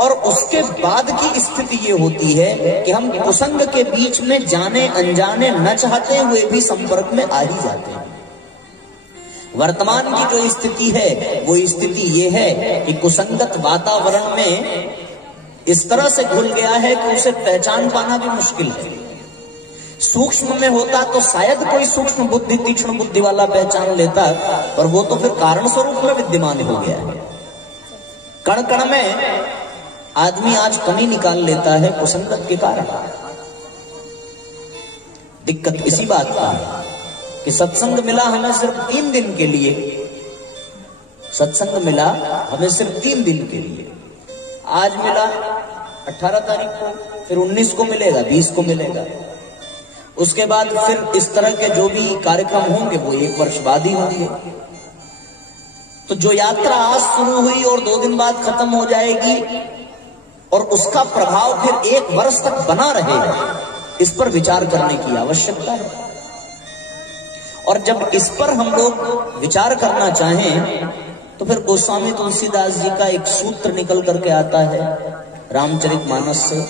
और उसके बाद की स्थिति ये होती है कि हम कुसंग के बीच में जाने अनजाने न चाहते हुए भी संपर्क में आ ही जाते हैं। वर्तमान की जो स्थिति है वो स्थिति ये है कि कुसंगत वातावरण में इस तरह से घुल गया है कि उसे पहचान पाना भी मुश्किल है। सूक्ष्म में होता तो शायद कोई सूक्ष्म बुद्धि तीक्ष्ण बुद्धि वाला पहचान लेता, पर वो तो फिर कारण स्वरूप में विद्यमान हो गया है। कण कण में आदमी आज कमी निकाल लेता है कुसंगत के कारण। दिक्कत इसी बात का कि सत्संग मिला हमें सिर्फ 3 दिन के लिए, सत्संग मिला हमें सिर्फ 3 दिन के लिए। आज मिला 18 तारीख को, फिर 19 को मिलेगा, 20 को मिलेगा। उसके बाद फिर इस तरह के जो भी कार्यक्रम होंगे वो 1 वर्ष बाद ही होंगे। तो जो यात्रा आज शुरू हुई और 2 दिन बाद खत्म हो जाएगी और उसका प्रभाव फिर 1 वर्ष तक बना रहेगा, इस पर विचार करने की आवश्यकता है। और जब इस पर हम लोग विचार करना चाहें तो फिर गोस्वामी तुलसीदास जी का एक सूत्र निकल करके आता है रामचरितमानस से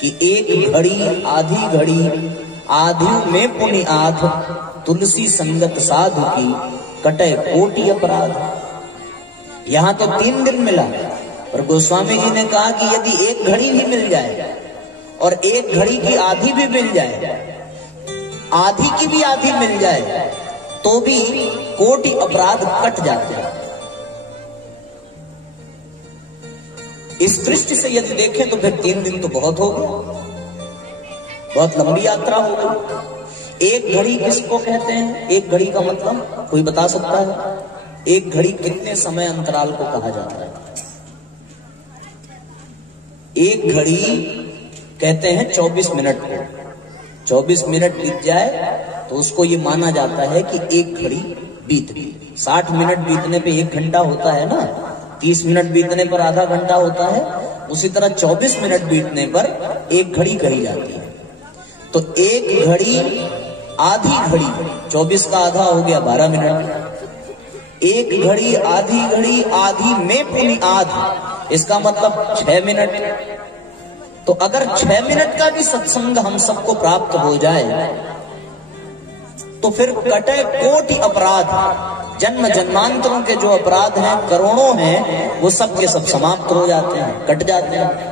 कि एक घड़ी आधी में पुनि आध, तुलसी संगत साधु की कटे कोटि अपराध। यहां तो 3 दिन मिला, और गोस्वामी जी ने कहा कि यदि 1 घड़ी भी मिल जाए और 1 घड़ी की आधी भी मिल जाए, आधी की भी आधी मिल जाए, तो भी कोटि अपराध कट जाते हैं। इस दृष्टि से यदि देखें तो फिर 3 दिन तो बहुत हो गया, बहुत लंबी यात्रा हो गई। 1 घड़ी किसको कहते हैं? 1 घड़ी का मतलब कोई बता सकता है? 1 घड़ी कितने समय अंतराल को कहा जाता है? 1 घड़ी कहते हैं 24 मिनट को। 24 मिनट बीत जाए तो उसको ये माना जाता है कि 1 घड़ी बीत गई। 60 मिनट बीतने पे 1 घंटा होता है ना, 30 मिनट बीतने पर आधा घंटा होता है, उसी तरह 24 मिनट बीतने पर 1 घड़ी कही जाती है। तो 1 घड़ी आधी घड़ी, 24 का आधा हो गया 12 मिनट। 1 घड़ी आधी में पुनि आध, इसका मतलब 6 मिनट। तो अगर 6 मिनट का भी सत्संग हम सबको प्राप्त हो जाए तो फिर कटे कोटि अपराध, जन्म जन्मांतरों के जो अपराध हैं, करोड़ों हैं, वो सब के सब समाप्त हो जाते हैं, कट जाते हैं।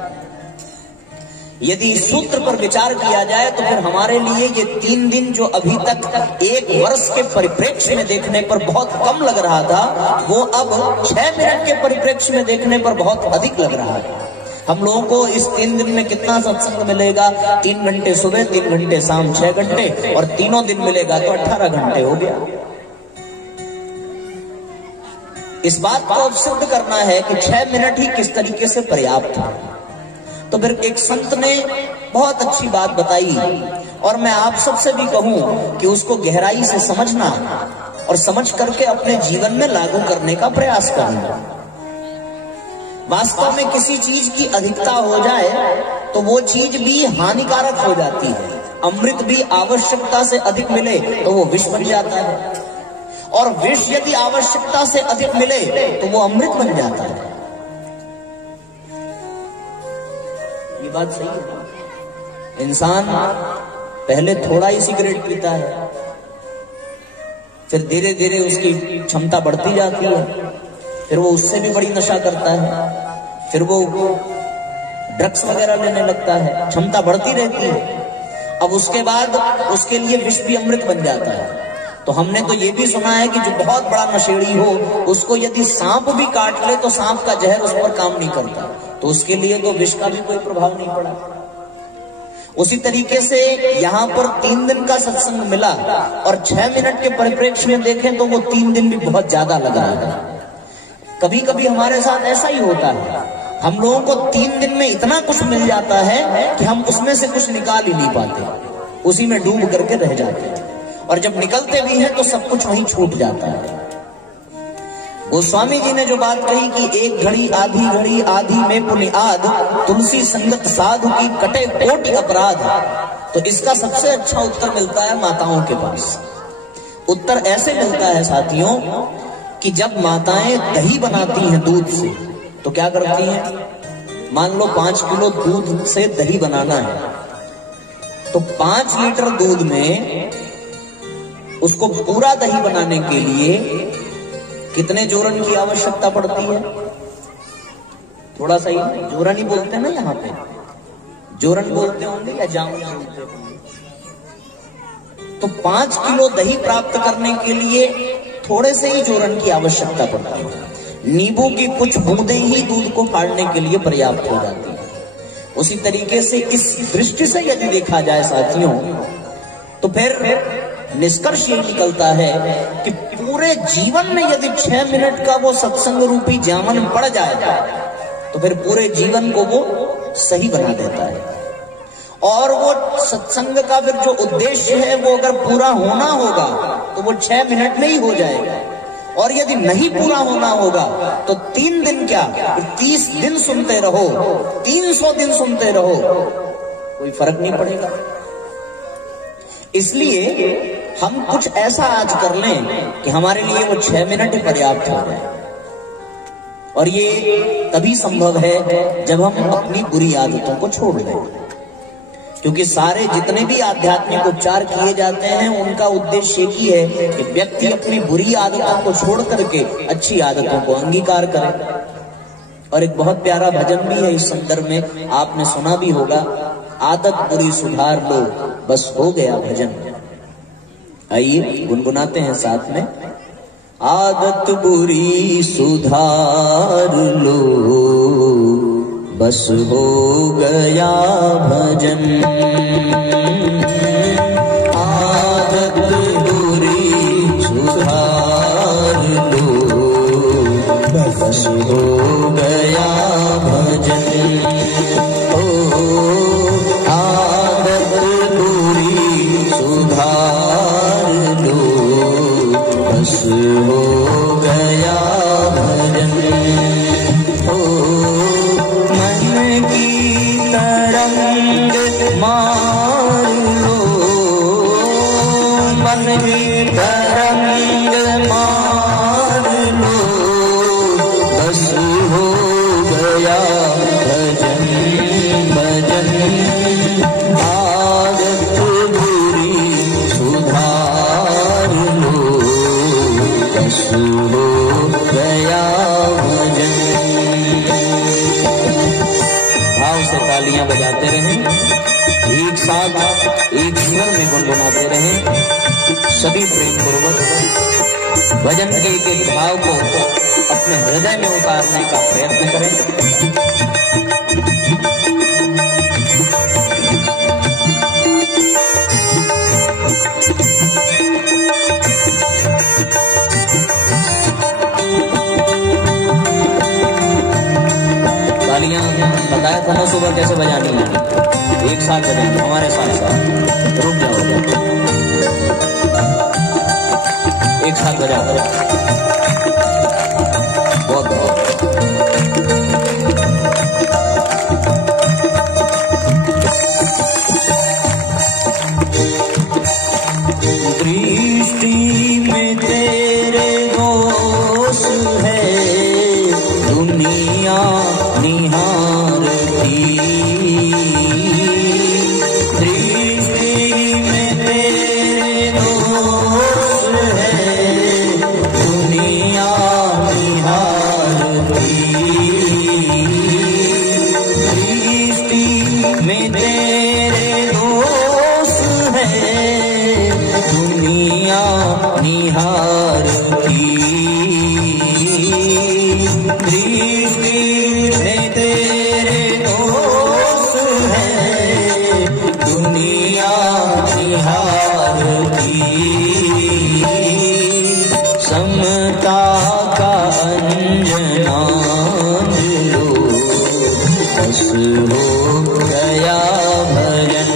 यदि इस सूत्र पर विचार किया जाए तो फिर हमारे लिए ये 3 दिन जो अभी तक 1 वर्ष के परिप्रेक्ष्य में देखने पर बहुत कम लग रहा था, वो अब 6 मिनट के परिप्रेक्ष्य में देखने पर बहुत अधिक लग रहा है। हम लोगों को इस 3 दिन में कितना सत्संग मिलेगा? 3 घंटे सुबह, 3 घंटे शाम, 6 घंटे, और तीनों दिन मिलेगा तो 18 घंटे हो गया। इस बात को अब सिद्ध करना है कि 6 मिनट ही किस तरीके से पर्याप्त है। तो फिर एक संत ने बहुत अच्छी बात बताई, और मैं आप सबसे भी कहूं कि उसको गहराई से समझना और समझ करके अपने जीवन में लागू करने का प्रयास करना। वास्तव में किसी चीज की अधिकता हो जाए तो वो चीज भी हानिकारक हो जाती है। अमृत भी आवश्यकता से अधिक मिले तो वो विष बन जाता है, और विष यदि आवश्यकता से अधिक मिले तो वो अमृत बन जाता है। ये बात सही है। इंसान पहले थोड़ा ही सिगरेट पीता है, फिर धीरे धीरे उसकी क्षमता बढ़ती जाती है, फिर वो उससे भी बड़ी नशा करता है, फिर वो ड्रग्स वगैरह लेने लगता है, क्षमता बढ़ती रहती है। अब उसके बाद उसके लिए विष भी अमृत बन जाता है। तो हमने तो ये भी सुना है कि जो बहुत बड़ा नशेड़ी हो उसको यदि सांप भी काट ले तो सांप का जहर उस पर काम नहीं करता, तो उसके लिए तो विष का भी कोई प्रभाव नहीं पड़ा। उसी तरीके से यहाँ पर 3 दिन का सत्संग मिला और 6 मिनट के परिप्रेक्ष्य में देखें तो वो 3 दिन भी बहुत ज्यादा लगा है। कभी कभी हमारे साथ ऐसा ही होता है, हम लोगों को 3 दिन में इतना कुछ मिल जाता है कि हम उसमें से कुछ निकाल ही नहीं पाते, उसी में डूब करके रह जाते हैं, और जब निकलते भी हैं तो सब कुछ वहीं छूट जाता है। गोस्वामी जी ने जो बात कही कि 1 घड़ी आधी में पुनि आध, तुलसी संगत साधु की कटे कोटि अपराध, तो इसका सबसे अच्छा उत्तर मिलता है माताओं के पास। उत्तर ऐसे मिलता है साथियों कि जब माताएं दही बनाती हैं दूध से तो क्या करती हैं? मान लो 5 किलो दूध से दही बनाना है, तो 5 लीटर दूध में उसको पूरा दही बनाने के लिए कितने जोरन की आवश्यकता पड़ती है? थोड़ा सा ही जोरन ही बोलते हैं ना, यहाँ पे जोरन बोलते होंगे या जामुन बोलते होंगे। तो 5 किलो दही प्राप्त करने के लिए थोड़े से ही जोरन की आवश्यकता पड़ती है। नींबू की कुछ बूंदें ही दूध को फाड़ने के लिए पर्याप्त हो जाती है। उसी तरीके से इस दृष्टि से यदि देखा जाए साथियों, तो फिर निष्कर्ष ये निकलता है कि पूरे जीवन में यदि 6 मिनट का वो सत्संग रूपी जामन पड़ जाए तो फिर पूरे जीवन को वो सही बना देता है। और वो सत्संग का फिर जो उद्देश्य है वो अगर पूरा होना होगा तो वो 6 मिनट में ही हो जाएगा, और यदि नहीं पूरा होना होगा तो 3 दिन क्या 30 दिन सुनते रहो, 300 दिन सुनते रहो, कोई फर्क नहीं पड़ेगा। इसलिए हम कुछ ऐसा आज कर लें कि हमारे लिए वो 6 मिनट ही पर्याप्त हो जाए। और ये तभी संभव है जब हम अपनी बुरी आदतों को छोड़ दें, क्योंकि सारे जितने भी आध्यात्मिक उपचार किए जाते हैं उनका उद्देश्य एक ही है कि व्यक्ति अपनी बुरी आदतों को छोड़ करके अच्छी आदतों को अंगीकार करे। और एक बहुत प्यारा भजन भी है इस संदर्भ में, आपने सुना भी होगा, आदत बुरी सुधार लो बस हो गया भजन। आइए गुनगुनाते हैं साथ में। आदत बुरी सुधार लो बस हो गया भजन, आदत बुरी सुधार लो बस हो गया भजन। ओ आदत बुरी सुधार लो बस हो गया भजन। मार लो मन की तरंग मार लो बस हो गया भजन भजन। आदत बुरी सुधार लो बस हो गया भजन। भाव से तालियां बजाते रहें, एक साथ एक स्वर में गुनगुनाते रहें, सभी प्रेम पूर्वक भजन के एक भाव को अपने हृदय में उतारने का प्रयत्न करें। तालियां बताया था ना सुबह कैसे बजानी है, एक साथ बजाएंगे हमारे साथ साथ। रुक जाओ, एक साथ बजाओ, बहुत बहुत। दृष्टि में तेरे दोष है दुनिया निहारती, दृष्टि में तेरे दोष है दुनिया निहारती, दृष्टि में तेरे दोष है दुनिया निहारती, दृष्टि में तेरे दोष है दुनिया निहारती, समता का अंजना लो बस हो गया भजन,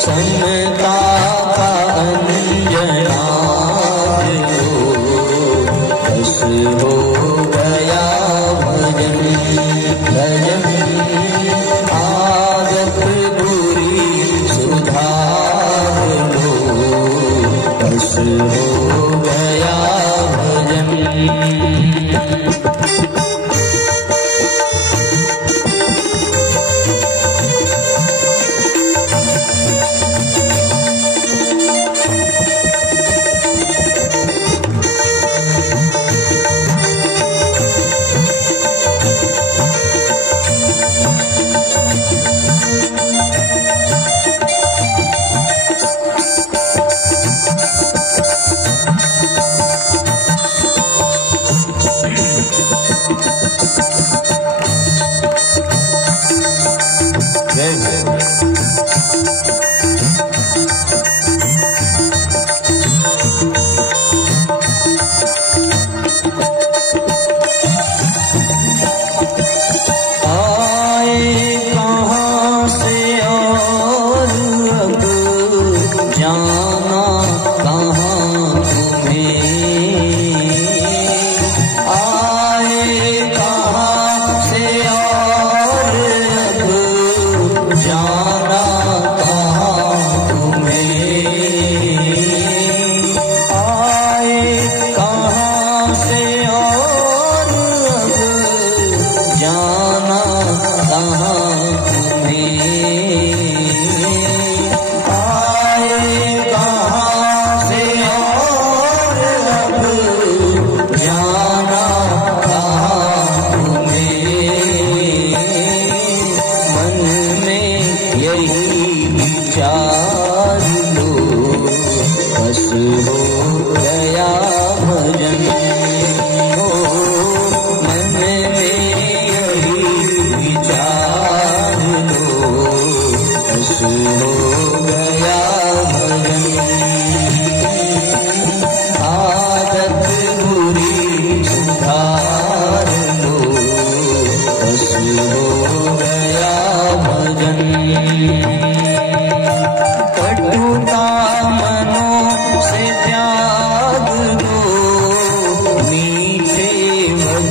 समता का अंजना लो बस हो गया भजन भजन। आदत बुरी सुधार लो बस हो गया भजन।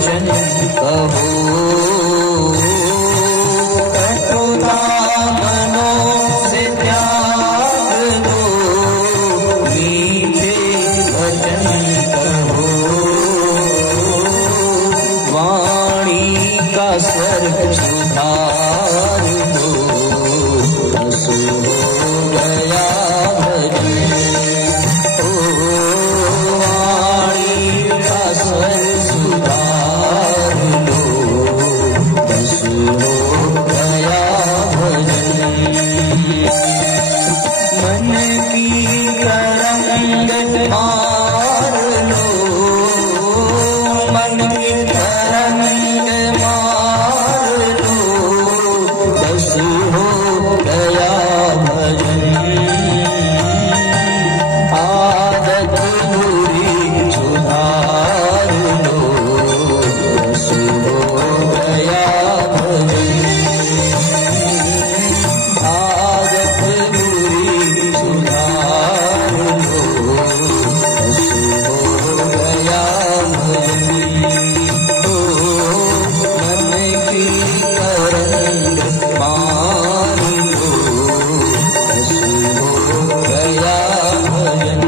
वचन कहो, कटुता मनों से त्याग दो, मीठे वचन कहो, वाणी का स्वर सुधार दो, बस हो गया भजन। वाणी का स्वर सुधार दो, बस हो गया भजन। मन की तरंग मार लो, मन की तरंग मार लो, बस हो गया भजन। आदत बुरी सुधार लो, बस हो गया भजन। आदत बुरी सुधार लो, बस हो गया भजन। मन की तरंग मार लो, बस हो गया भजन।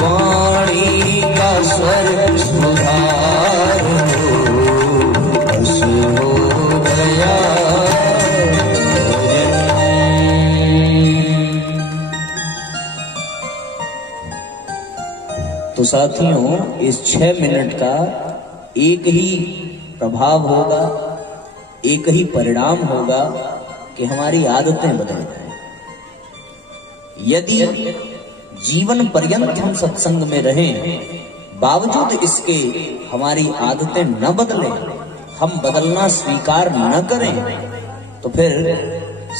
वाणी का स्वर सुधार लो, बस हो गया भजन। तो साथियों, इस 6 मिनट का एक ही प्रभाव होगा, एक ही परिणाम होगा कि हमारी आदतें बदल जाएं। यदि जीवन पर्यंत हम सत्संग में रहें, बावजूद इसके हमारी आदतें न बदलें, हम बदलना स्वीकार न करें, तो फिर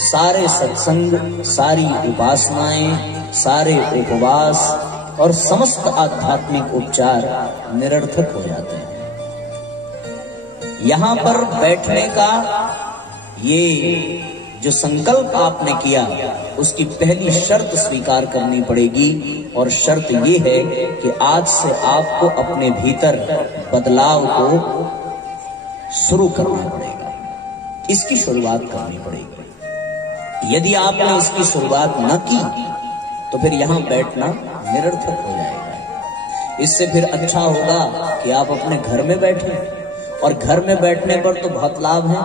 सारे सत्संग, सारी उपासनाएं, सारे उपवास और समस्त आध्यात्मिक उपचार निरर्थक हो जाते हैं। यहाँ पर बैठने का ये जो संकल्प आपने किया, उसकी पहली शर्त स्वीकार करनी पड़ेगी, और शर्त ये है कि आज से आपको अपने भीतर बदलाव को शुरू करना पड़ेगा, इसकी शुरुआत करनी पड़ेगी। यदि आपने इसकी शुरुआत न की तो फिर यहाँ बैठना निरर्थक हो जाएगा। इससे फिर अच्छा होगा कि आप अपने घर में बैठें, और घर में बैठने पर तो बहुत लाभ है।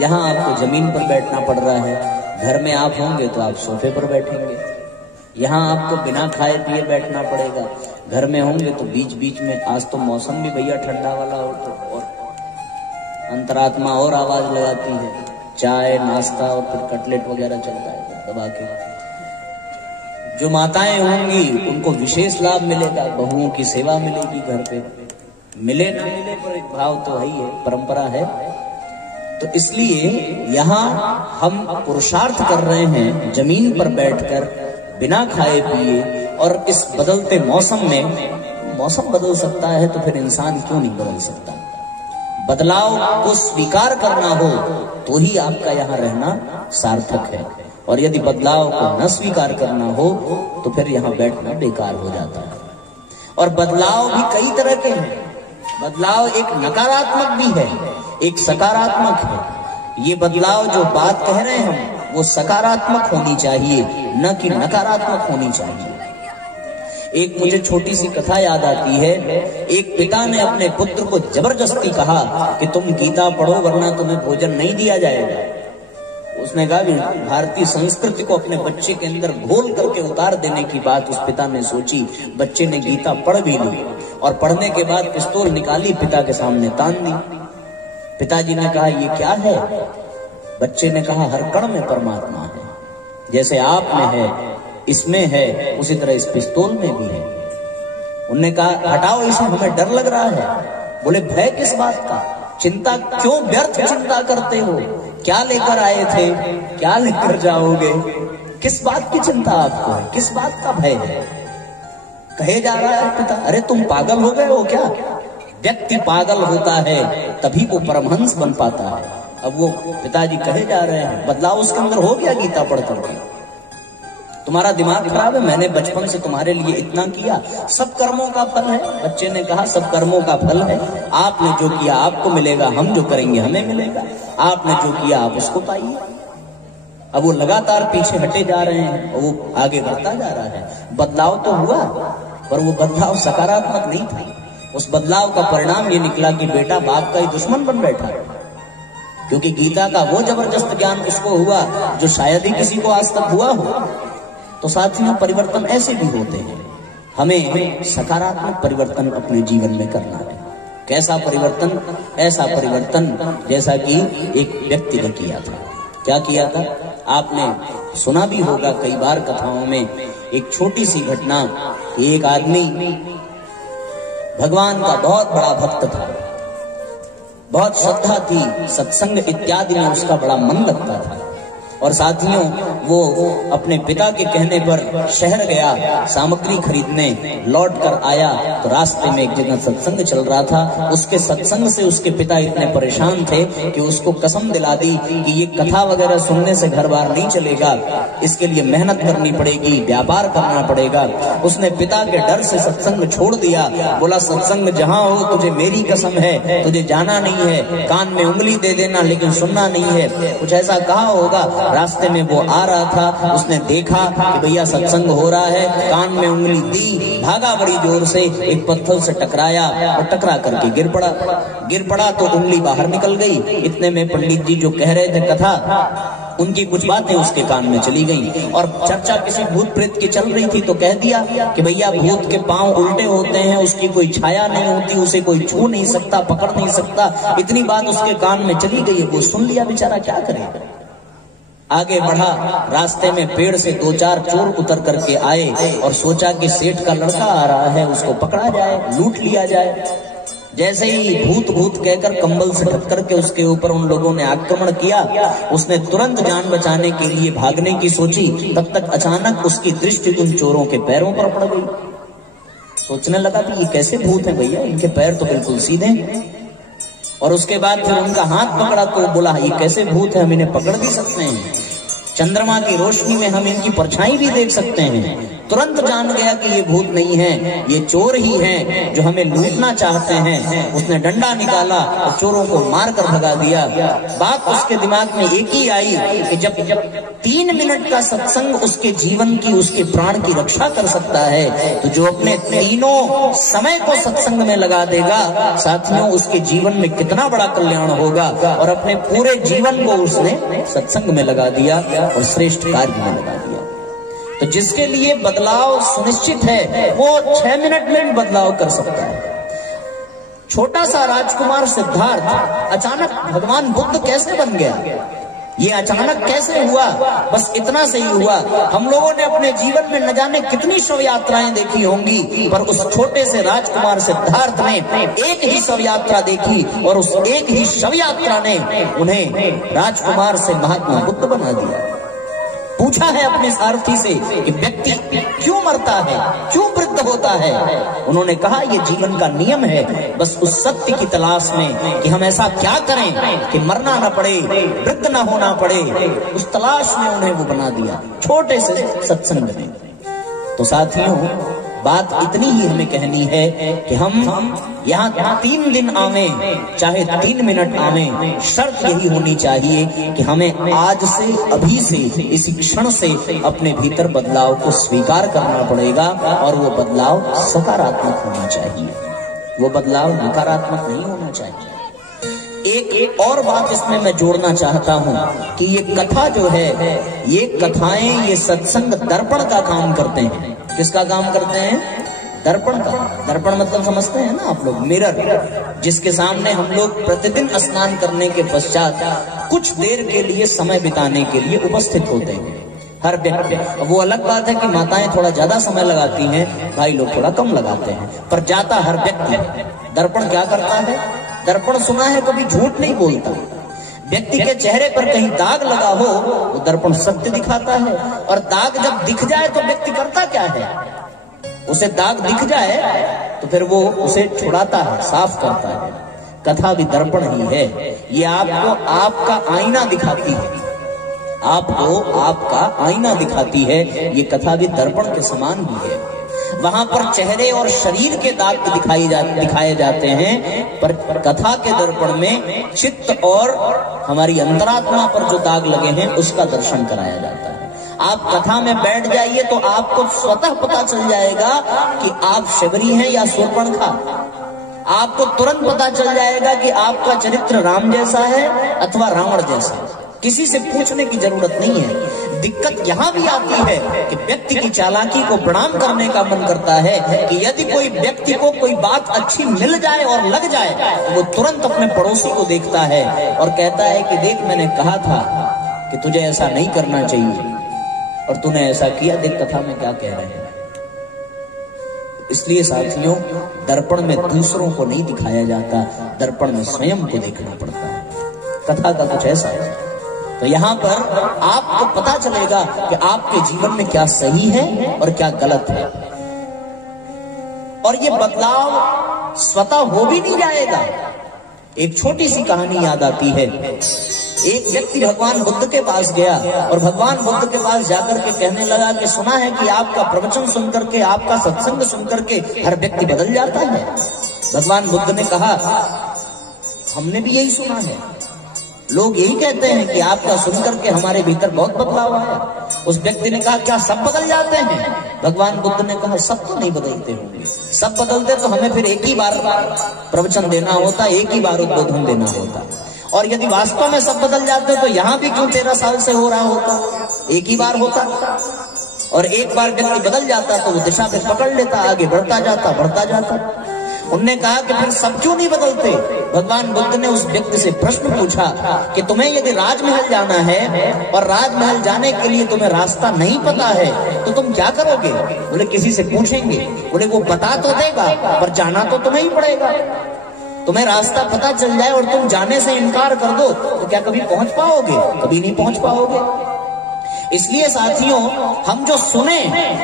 यहाँ आपको जमीन पर बैठना पड़ रहा है, घर में आप होंगे तो आप सोफे पर बैठेंगे। यहाँ आपको बिना खाए पिए बैठना पड़ेगा, घर में होंगे तो बीच बीच में, आज तो मौसम भी भैया ठंडा वाला हो तो और अंतरात्मा और आवाज लगाती है, चाय नाश्ता और फिर कटलेट वगैरह चलता है दबा के। जो माताएं होंगी उनको विशेष लाभ मिलेगा, बहुओं की सेवा मिलेगी घर पे, मिले न मिले पर एक भाव तो है ही है, परंपरा है। तो इसलिए यहाँ हम पुरुषार्थ कर रहे हैं जमीन पर बैठकर बिना खाए पिए, और इस बदलते मौसम में, मौसम बदल सकता है तो फिर इंसान क्यों नहीं बदल सकता। बदलाव को स्वीकार करना हो तो ही आपका यहाँ रहना सार्थक है, और यदि बदलाव को न स्वीकार करना हो तो फिर यहाँ बैठना बेकार हो जाता है। और बदलाव भी कई तरह के हैं। बदलाव एक नकारात्मक भी है, एक सकारात्मक है। ये बदलाव जो बात कह रहे हैं हम, वो सकारात्मक होनी चाहिए, न कि नकारात्मक होनी चाहिए। एक मुझे छोटी सी कथा याद आती है। एक पिता ने अपने पुत्र को जबरदस्ती कहा कि तुम गीता पढ़ो वरना तुम्हें भोजन नहीं दिया जाएगा। उसने कहा कि भारतीय संस्कृति को अपने बच्चे के अंदर घोल करके उतार देने की बात उस पिता ने सोची। बच्चे ने गीता पढ़ भी ली, और पढ़ने के बाद पिस्तौल निकाली, पिता के सामने तान दी। पिताजी ने कहा ये क्या है? बच्चे ने कहा हर कण में परमात्मा है, जैसे आप में है, इसमें है, उसी तरह इस पिस्तौल में भी है। उन्होंने कहा हटाओ इसे, हमें डर लग रहा है। बोले भय किस बात का? चिंता क्यों व्यर्थ चिंता करते हो? क्या लेकर आए थे, क्या लेकर जाओगे? किस बात की चिंता आपको है? किस बात का भय है? कहे जा रहा है पिता, अरे तुम पागल हो गए हो क्या? व्यक्ति पागल होता है तभी वो परमहंस बन पाता है। अब वो पिताजी कहे जा रहे हैं, बदलाव उसके अंदर हो गया गीता पढ़ करके। तुम्हारा दिमाग खराब है, मैंने बचपन से तुम्हारे लिए इतना किया, सब कर्मों का फल है। बच्चे ने कहा सब कर्मों का फल है, आपने जो किया आपको मिलेगा, हम जो करेंगे हमें मिलेगा, आपने जो किया आप उसको पाइए। अब वो लगातार पीछे हटे जा रहे हैं और वो आगे बढ़ता जा रहा है। बदलाव तो हुआ पर वो बदलाव सकारात्मक नहीं था। उस बदलाव का परिणाम ये निकला कि बेटा बाप का ही दुश्मन बन बैठा, क्योंकि गीता का वो जबरदस्त ज्ञान उसको हुआ जो शायद ही किसी को आज तक हुआ हो। तो साथियों, परिवर्तन ऐसे भी होते हैं, हमें सकारात्मक परिवर्तन अपने जीवन में करना है। कैसा परिवर्तन? ऐसा परिवर्तन जैसा कि एक व्यक्ति ने किया था। क्या किया था? आपने सुना भी होगा कई बार कथाओं में, एक छोटी सी घटना। एक आदमी भगवान का बहुत बड़ा भक्त था, बहुत श्रद्धा थी, सत्संग इत्यादि में उसका बड़ा मन लगता था। और साथियों, वो अपने पिता के कहने पर शहर गया सामग्री खरीदने, लौट कर आया तो रास्ते में एक जगह सत्संग चल रहा था। उसके सत्संग से उसके पिता इतने परेशान थे कि उसको कसम दिला दी कि ये कथा वगैरह सुनने से घर बार नहीं चलेगा, इसके लिए मेहनत करनी पड़ेगी, व्यापार करना पड़ेगा। उसने पिता के डर से सत्संग छोड़ दिया, बोला सत्संग जहां हो तुझे मेरी कसम है, तुझे जाना नहीं है, कान में उंगली दे देना लेकिन सुनना नहीं है। कुछ ऐसा कहा होगा। रास्ते में वो आ रहा था, उसने देखा कि भैया सत्संग हो रहा है, कान में उंगली दी, भागा बड़ी जोर से, एक पत्थर से टकराया और टकरा करके गिर पड़ा तो उंगली बाहर निकल गई। इतने में पंडित जी जो कह रहे थे कथा, उनकी कुछ बातें उसके कान में चली गई और चर्चा किसी भूत प्रेत की चल रही थी। तो कह दिया कि भैया भूत के पांव उल्टे होते हैं, उसकी कोई छाया नहीं होती, उसे कोई छू नहीं सकता, पकड़ नहीं सकता। इतनी बात उसके कान में चली गई, वो सुन लिया, बेचारा क्या करे। आगे बढ़ा, रास्ते में पेड़ से 2-4 चोर उतर करके आए और सोचा कि सेठ का लड़का आ रहा है, उसको पकड़ा जाए, लूट लिया जाए। जैसे ही भूत भूत कहकर कंबल से ढक करके उसके ऊपर उन लोगों ने आक्रमण किया, उसने तुरंत जान बचाने के लिए भागने की सोची। तब तक अचानक उसकी दृष्टि उन चोरों के पैरों पर पड़ गई। सोचने लगा कि ये कैसे भूत हैं भैया, इनके पैर तो बिल्कुल सीधे हैं। और उसके बाद फिर उनका हाथ पकड़ा तो बोला ये कैसे भूत है, हम इन्हें पकड़ भी सकते हैं, चंद्रमा की रोशनी में हम इनकी परछाई भी देख सकते हैं। तुरंत जान गया कि ये भूत नहीं है, ये चोर ही हैं जो हमें लूटना चाहते हैं। उसने डंडा निकाला और चोरों को मारकर भगा दिया। बात उसके दिमाग में एक ही आई कि जब 3 मिनट का सत्संग उसके जीवन की, उसके प्राण की रक्षा कर सकता है, तो जो अपने तीनों समय को सत्संग में लगा देगा, साथियों उसके जीवन में कितना बड़ा कल्याण होगा। और अपने पूरे जीवन को उसने सत्संग में लगा दिया और श्रेष्ठ कार्य में लगा दिया। तो जिसके लिए बदलाव सुनिश्चित है वो 6 मिनट में भी बदलाव कर सकता है। छोटा सा राजकुमार सिद्धार्थ अचानक भगवान बुद्ध कैसे बन गया, ये अचानक कैसे हुआ? बस इतना से ही हुआ। हम लोगों ने अपने जीवन में न जाने कितनी शव यात्राएं देखी होंगी, पर उस छोटे से राजकुमार सिद्धार्थ ने एक ही शव यात्रा देखी और उस एक ही शव यात्रा ने उन्हें राजकुमार से महात्मा बुद्ध बना दिया। पूछा है अपने सारथी से कि व्यक्ति क्यों मरता है, क्यों वृद्ध होता है? उन्होंने कहा ये जीवन का नियम है, बस उस सत्य की तलाश में कि हम ऐसा क्या करें कि मरना न पड़े, वृद्ध न होना पड़े, उस तलाश में उन्हें वो बना दिया छोटे से सत्संग में। तो साथियों, बात इतनी ही हमें कहनी है कि हम यहाँ 3 दिन आवे, चाहे 3 मिनट आवे, शर्त यही होनी चाहिए कि हमें आज से, अभी से, इसी क्षण से अपने भीतर बदलाव को स्वीकार करना पड़ेगा। और वो बदलाव सकारात्मक होना चाहिए, वो बदलाव नकारात्मक नहीं होना चाहिए। एक और बात इसमें मैं जोड़ना चाहता हूँ कि ये कथा जो है, ये कथाएं, ये सत्संग दर्पण का काम करते हैं। किसका काम करते हैं? दर्पण का। दर्पण मतलब समझते हैं ना आप लोग, मिरर, जिसके सामने हम लोग प्रतिदिन स्नान करने के पश्चात कुछ देर के लिए समय बिताने के लिए उपस्थित होते हैं। हर व्यक्ति, वो अलग बात है कि माताएं थोड़ा ज्यादा समय लगाती हैं, भाई लोग थोड़ा कम लगाते हैं, पर जाता हर व्यक्ति। दर्पण क्या करता है? दर्पण सुना है कभी झूठ नहीं बोलता। व्यक्ति के चेहरे पर कहीं दाग लगा हो तो दर्पण सत्य दिखाता है, और दाग जब दिख जाए तो व्यक्ति करता क्या है? उसे दाग दिख जाए तो फिर वो उसे छुड़ाता है, साफ करता है। कथा भी दर्पण ही है, ये आपको आपका आईना दिखाती है। आपको आपका आईना दिखाती है। ये कथा भी दर्पण के समान भी है। वहां पर चेहरे और शरीर के दाग दिखाए जाते हैं, पर कथा के दर्पण में चित्त और हमारी अंतरात्मा पर जो दाग लगे हैं उसका दर्शन कराया जाता है। आप कथा में बैठ जाइए तो आपको स्वतः पता चल जाएगा कि आप शबरी हैं या शूर्पणखा। आपको तुरंत पता चल जाएगा कि आपका चरित्र राम जैसा है अथवा रावण जैसा। किसी से पूछने की जरूरत नहीं है। दिक्कत यहाँ भी आती है कि व्यक्ति की चालाकी को प्रणाम करने का मन करता है कि यदि कोई व्यक्ति को कोई बात अच्छी मिल जाए और लग जाए तो वो तुरंत अपने पड़ोसी को देखता है और कहता है कि देख, मैंने कहा था कि तुझे ऐसा नहीं करना चाहिए और तूने ऐसा किया, देख कथा में क्या कह रहे हैं। इसलिए साथियों, दर्पण में दूसरों को नहीं दिखाया जाता, दर्पण में स्वयं को देखना पड़ता है। कथा का कुछ ऐसा है। तो यहाँ पर आपको पता चलेगा कि आपके जीवन में क्या सही है और क्या गलत है, और ये बदलाव स्वतः हो भी नहीं जाएगा। एक छोटी सी कहानी याद आती है। एक व्यक्ति भगवान बुद्ध के पास गया और भगवान बुद्ध के पास जाकर के कहने लगा कि सुना है कि आपका प्रवचन सुनकर के, आपका सत्संग सुनकर के हर व्यक्ति बदल जाता है। भगवान बुद्ध ने कहा, हमने भी यही सुना है, लोग यही कहते हैं कि आपका सुनकर के हमारे भीतर बहुत बदलाव आया। उस व्यक्ति ने कहा, क्या सब बदल जाते हैं? भगवान बुद्ध ने कहा, सब तो नहीं बदलते होंगे। सब बदलते तो हमें फिर एक ही बार प्रवचन देना होता, एक ही बार उद्बोधन देना होता। और यदि वास्तव में सब बदल जाते तो यहाँ भी क्यों 13 साल से हो रहा होता? एक ही बार होता। और एक बार व्यक्ति बदल जाता तो वो दिशा में पकड़ लेता, आगे बढ़ता जाता। उनने कहा कि फिर सब क्यों नहीं बदलते? भगवान बुद्ध ने उस व्यक्ति से प्रश्न पूछा कि तुम्हें यदि राजमहल जाना है और राजमहल जाने के लिए तुम्हें रास्ता नहीं पता है तो तुम क्या करोगे? बोले, किसी से पूछेंगे। बोले, वो बता तो देगा पर जाना तो तुम्हें ही पड़ेगा। तुम्हें रास्ता पता चल जाए और तुम जाने से इनकार कर दो तो क्या कभी पहुंच पाओगे? कभी नहीं पहुंच पाओगे। इसलिए साथियों, हम जो सुने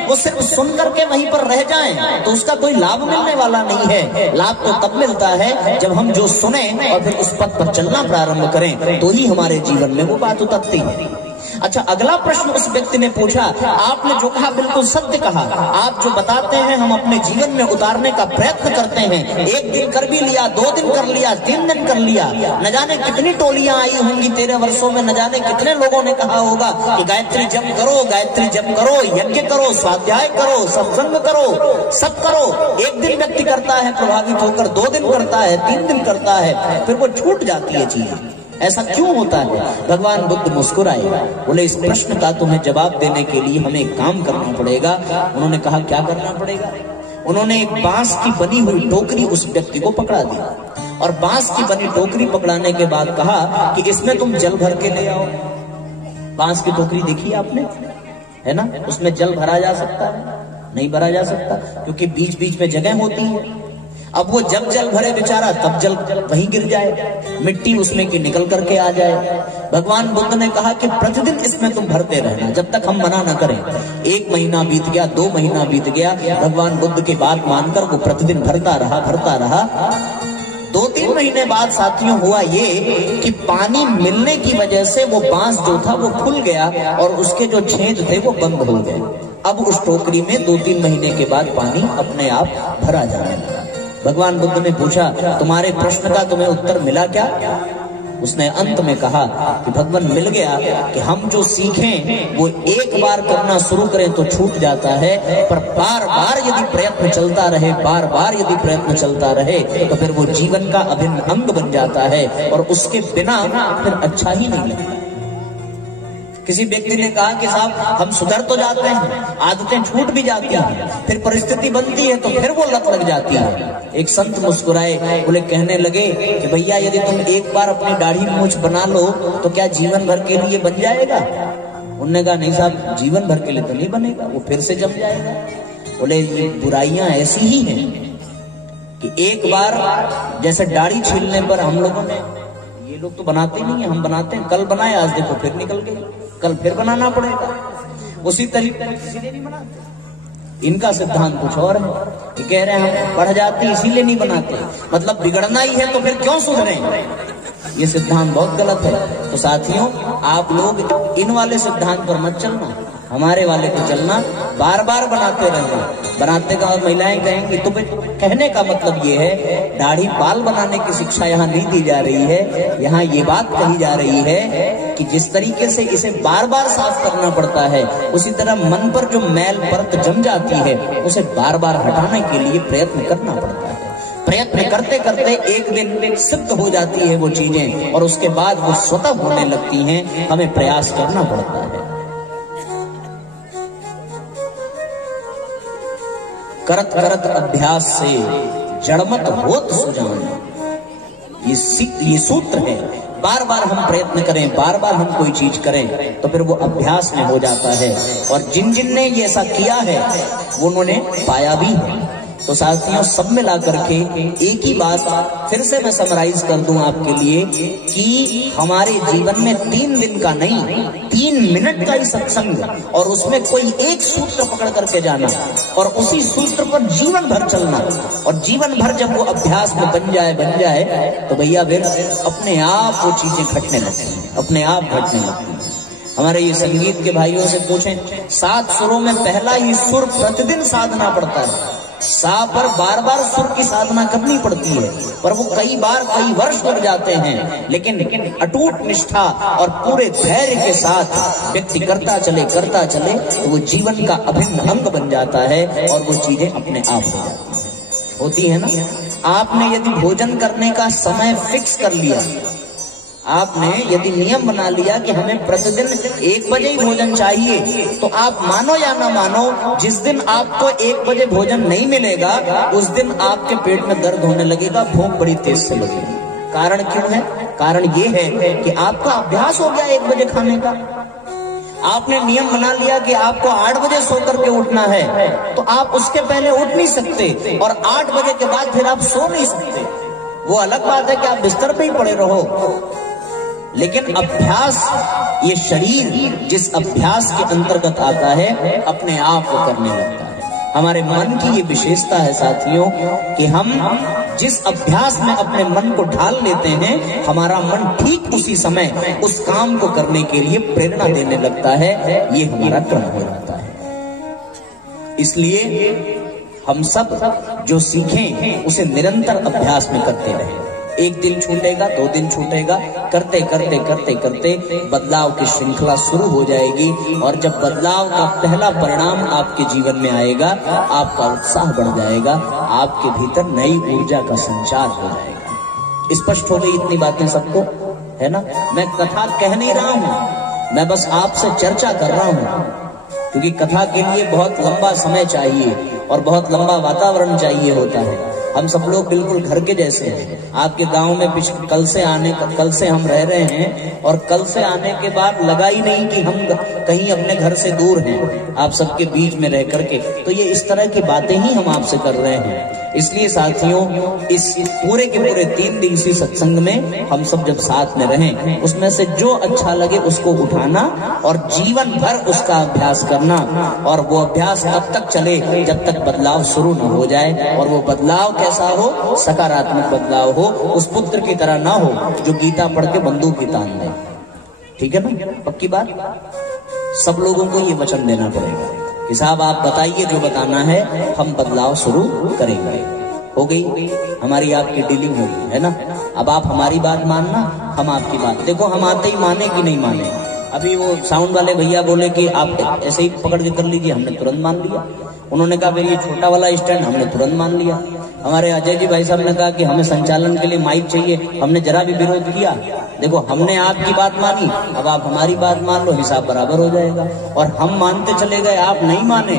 वो सिर्फ सुन करके वहीं पर रह जाएं तो उसका कोई लाभ मिलने वाला नहीं है। लाभ तो तब मिलता है जब हम जो सुने और फिर उस पथ पर चलना प्रारंभ करें, तो ही हमारे जीवन में वो बात उतरती है। अच्छा, अगला प्रश्न उस व्यक्ति ने पूछा, आपने जो कहा बिल्कुल सत्य कहा। आप जो बताते हैं हम अपने जीवन में उतारने का प्रयत्न करते हैं। 1 दिन कर भी लिया, 2 दिन कर लिया, 3 दिन कर लिया। न जाने कितनी टोलियां आई होंगी 13 वर्षों में, न जाने कितने लोगों ने कहा होगा कि गायत्री जप करो, गायत्री जप करो, यज्ञ करो, स्वाध्याय करो, सत्संग करो, सब करो। 1 दिन व्यक्ति करता है प्रभावित होकर, 2 दिन करता है, 3 दिन करता है, फिर वो छूट जाती है चीज। ऐसा क्यों होता है? भगवान बुद्ध मुस्कुराए, बोले, इस प्रश्न का तुम्हें जवाब देने के लिए हमें काम करना पड़ेगा। उन्होंने कहा, क्या करना पड़ेगा? उन्होंने एक बांस की बनी हुई टोकरी उस व्यक्ति को पकड़ा दी और बांस की बनी टोकरी पकड़ाने के बाद कहा कि इसमें तुम जल भर के ले आओ। बांस की टोकरी देखी आपने, है ना? उसमें जल भरा जा सकता है? नहीं भरा जा सकता, क्योंकि बीच बीच में जगह होती है। अब वो जब जल भरे बेचारा, तब जल वहीं गिर जाए, मिट्टी उसमें की निकल करके आ जाए। भगवान बुद्ध ने कहा कि प्रतिदिन इसमें तुम भरते रहना जब तक हम मना न करें। 1 महीना बीत गया, 2 महीना बीत गया, भगवान बुद्ध की बात मानकर वो प्रतिदिन भरता रहा। 2-3 महीने बाद साथियों हुआ ये कि पानी मिलने की वजह से वो बांस जो था वो फूल गया और उसके जो छेद थे वो बंद हो गए। अब उस टोकरी में 2-3 महीने के बाद पानी अपने आप भरा जाने लगा। भगवान बुद्ध ने पूछा, तुम्हारे प्रश्न का तुम्हें उत्तर मिला क्या? उसने अंत में कहा कि भगवान, मिल गया कि हम जो सीखें वो एक बार करना शुरू करें तो छूट जाता है, पर बार बार यदि प्रयत्न चलता रहे, बार बार यदि प्रयत्न चलता रहे तो फिर वो जीवन का अभिन्न अंग बन जाता है और उसके बिना फिर अच्छा ही नहीं लगता। किसी व्यक्ति ने कहा कि साहब, हम सुधर तो जाते हैं, आदतें छूट भी जाती हैं, फिर परिस्थिति बनती है तो फिर वो लत लग जाती है। एक संत मुस्कुराए, बोले, कहने लगे कि भैया, यदि तुम एक बार अपनी दाढ़ी मूंछ बना लो तो क्या जीवन भर के लिए बन जाएगा? उन्होंने कहा, नहीं साहब, जीवन भर के लिए तो नहीं बनेगा, वो फिर से जम जाएगा। बोले, ये बुराइयां ऐसी ही हैं कि एक बार जैसे दाढ़ी छीलने पर हम लोगों ने, ये लोग तो बनाते नहीं है, हम बनाते हैं। कल बनाए, आज देखो फिर निकल गए, कल फिर बनाना पड़ेगा। उसी तरीके से नहीं बनाते। इनका सिद्धांत कुछ और है। ये कह रहे हैं हम बढ़ जाते इसीलिए नहीं बनाते, मतलब बिगड़ना ही है तो फिर क्यों सुधरें? ये सिद्धांत बहुत गलत है। तो साथियों, आप लोग इन वाले सिद्धांत पर मत चलना, हमारे वाले पे चलना। बार बार बनाते रहना, बनाते का। और महिलाएं कहेंगी, तो कहने का मतलब ये है, दाढ़ी बाल बनाने की शिक्षा यहाँ नहीं दी जा रही है। यहाँ ये बात कही जा रही है कि जिस तरीके से इसे बार बार साफ करना पड़ता है, उसी तरह मन पर जो मैल परत जम जाती है, उसे बार बार हटाने के लिए प्रयत्न करना पड़ता है। प्रयत्न करते करते एक दिन सिद्ध हो जाती है वो चीजें, और उसके बाद वो स्वतः होने लगती हैं। हमें प्रयास करना पड़ता है। करत करत अभ्यास से जड़मत होत सुजान, ये सूत्र है। बार बार हम प्रयत्न करें, बार बार हम कोई चीज करें, तो फिर वो अभ्यास में हो जाता है। और जिन जिन ने ये ऐसा किया है, वो उन्होंने पाया भी है। तो साथियों, सब मिला करके एक ही बात फिर से मैं समराइज कर दूं आपके लिए कि हमारे जीवन में 3 दिन का नहीं, 3 मिनट का ही सत्संग, और उसमें कोई एक सूत्र पकड़ करके जाना और उसी सूत्र पर जीवन भर चलना। और जीवन भर जब वो अभ्यास में बन जाए तो भैया फिर अपने आप वो चीजें घटने लगती हैं, अपने आप घटने लगती हैं। हमारे ये संगीत के भाइयों से पूछें, 7 सुरों में पहला ही सुर प्रतिदिन साधना पड़ता है। सा पर बार बार सुर की साधना करनी पड़ती है, पर वो कई बार कई वर्ष लग जाते हैं। लेकिन अटूट निष्ठा और पूरे धैर्य के साथ व्यक्ति करता चले तो वो जीवन का अभिन्न अंग बन जाता है, और वो चीजें अपने आप हो जाती हैं। होती है ना। आपने यदि भोजन करने का समय फिक्स कर लिया, आपने यदि नियम बना लिया कि हमें प्रतिदिन 1 बजे ही भोजन चाहिए, तो आप मानो या ना मानो, जिस दिन आपको 1 बजे भोजन नहीं मिलेगा, उस दिन आपके पेट में दर्द होने लगेगा, भूख बड़ी तेज से लगेगी। कारण क्यों है? कारण ये है कि आपका अभ्यास हो गया 1 बजे खाने का। आपने नियम बना लिया कि आपको 8 बजे सो करके उठना है, तो आप उसके पहले उठ नहीं सकते, और 8 बजे के बाद फिर आप सो नहीं सकते। वो अलग बात है कि आप बिस्तर पे ही पड़े रहो, लेकिन अभ्यास, ये शरीर जिस अभ्यास के अंतर्गत आता है, अपने आप को करने लगता है। हमारे मन की ये विशेषता है साथियों कि हम जिस अभ्यास में अपने मन को ढाल लेते हैं, हमारा मन ठीक उसी समय उस काम को करने के लिए प्रेरणा देने लगता है। ये हमारा क्रम हो जाता है। इसलिए हम सब जो सीखें उसे निरंतर अभ्यास में करते रहें। 1 दिन छूटेगा, 2 दिन छूटेगा, करते करते करते करते बदलाव की श्रृंखला शुरू हो जाएगी। और जब बदलाव का पहला परिणाम आपके जीवन में आएगा, आपका उत्साह बढ़ जाएगा, आपके भीतर नई ऊर्जा का संचार हो जाएगा। स्पष्ट हो गई इतनी बातें सबको, है ना। मैं कथा कह नहीं रहा हूं, मैं बस आपसे चर्चा कर रहा हूं, क्योंकि कथा के लिए बहुत लंबा समय चाहिए और बहुत लंबा वातावरण चाहिए होता है। हम सब लोग बिल्कुल घर के जैसे हैं। आपके गांव में कल से हम रह रहे हैं, और कल से आने के बाद लगा ही नहीं कि हम कहीं अपने घर से दूर हैं, आप सबके बीच में रह करके। तो ये इस तरह की बातें ही हम आपसे कर रहे हैं। इसलिए साथियों, इस पूरे के पूरे 3 दिवसीय सत्संग में हम सब जब साथ में रहें, उसमें से जो अच्छा लगे उसको उठाना और जीवन भर उसका अभ्यास करना। और वो अभ्यास तब तक चले जब तक बदलाव शुरू न हो जाए। और वो बदलाव कैसा हो? सकारात्मक बदलाव हो, उस पुत्र की तरह ना हो जो गीता पढ़ के बंदूक की तान दे। ठीक है ना, पक्की बात। सब लोगों को ये वचन देना पड़ेगा कि साहब आप बताइए, जो बताना है, हम बदलाव शुरू करेंगे। हो गई हमारी आपकी डीलिंग हो गई, है ना। अब आप हमारी बात मानना, हम आपकी बात। देखो हम आते ही माने कि नहीं माने। अभी वो साउंड वाले भैया बोले कि आप ऐसे ही पकड़ के कर लीजिए, हमने तुरंत मान लिया। उन्होंने कहा फिर ये छोटा वाला स्टैंड, हमने तुरंत मान लिया। हमारे अजय जी भाई साहब ने कहा कि हमें संचालन के लिए माइक चाहिए, हमने जरा भी विरोध किया। देखो हमने आपकी बात मानी, अब आप हमारी बात मान लो, हिसाब बराबर हो जाएगा। और हम मानते चले गए, आप नहीं माने,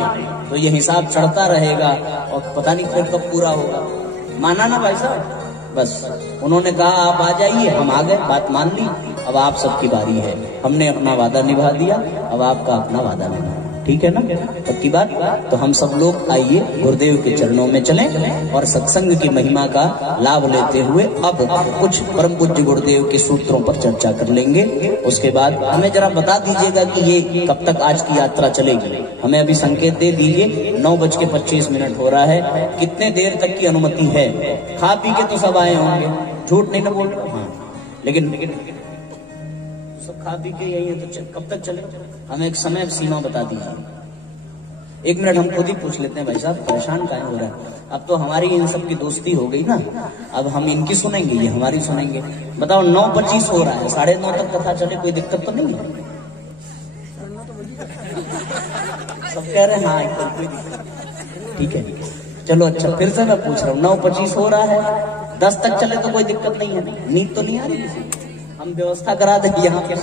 तो ये हिसाब चढ़ता रहेगा और पता नहीं फिर कब पूरा होगा। माना ना भाई साहब? बस उन्होंने कहा आप आ जाइए, हम आ गए, बात मान ली। अब आप सबकी बारी है, हमने अपना वादा निभा दिया, अब आपका अपना वादा निभा। ठीक है ना, पक्की बात। तो हम सब लोग आइए गुरुदेव के चरणों में चलें और सत्संग की महिमा का लाभ लेते हुए अब कुछ परम पूज्य गुरुदेव के सूत्रों पर चर्चा कर लेंगे। उसके बाद हमें जरा बता दीजिएगा कि ये कब तक आज की यात्रा चलेगी। हमें अभी संकेत दे दीजिए, 9:25 हो रहा है, कितने देर तक की अनुमति है? खा पी के तो सब आए होंगे, झूठ नहीं ना बोल रहे। हाँ, लेकिन सब खा पी के यही है तो कब तक चले? हमें एक समय सीमा बता दीजिए। 1 मिनट हम खुद ही पूछ लेते हैं, भाई साहब परेशान काहे हो रहा है? अब तो हमारी इन सब की दोस्ती हो गई ना, अब हम इनकी सुनेंगे, ये हमारी सुनेंगे। बताओ 9:25 हो रहा है, 9:30 तक कथा चले, कोई दिक्कत तो नहीं है? सब कह रहे हैं हाँ एकदम कोई दिक्कत, ठीक है चलो अच्छा। फिर से मैं पूछ रहा हूँ, 9:25 हो रहा है, 10 तक चले तो कोई दिक्कत नहीं है? नींद तो नहीं आ रही किसी? हम व्यवस्था करा दें यहाँ पे,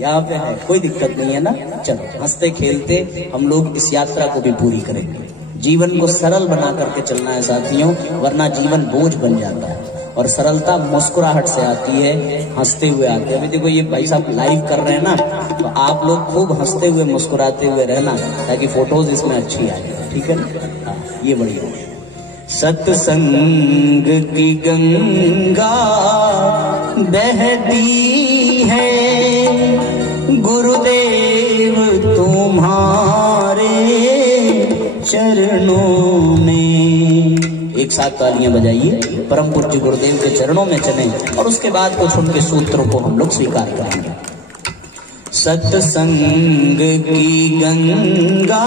यहाँ पे है, कोई दिक्कत नहीं है ना। चलो हंसते खेलते हम लोग इस यात्रा को भी पूरी करेंगे। जीवन को सरल बना करके चलना है साथियों, वरना जीवन बोझ बन जाता है। और सरलता मुस्कुराहट से आती है, हंसते हुए आती है। अभी देखो ये भाई साहब लाइव कर रहे हैं ना, तो आप लोग खूब हंसते हुए मुस्कुराते हुए रहना, ताकि फोटोज इसमें अच्छी आए, ठीक है ना? हाँ ये बढ़िया। सत्संग की गंगा बहती है, गुरुदेव तुम्हारे चरणों में। एक साथ तालियां बजाइए, परम पूज्य गुरुदेव के चरणों में चलें और उसके बाद कुछ उनके सूत्रों को हम लोग स्वीकार करेंगे। सत्संग की गंगा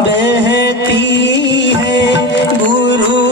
बहती है, गुरु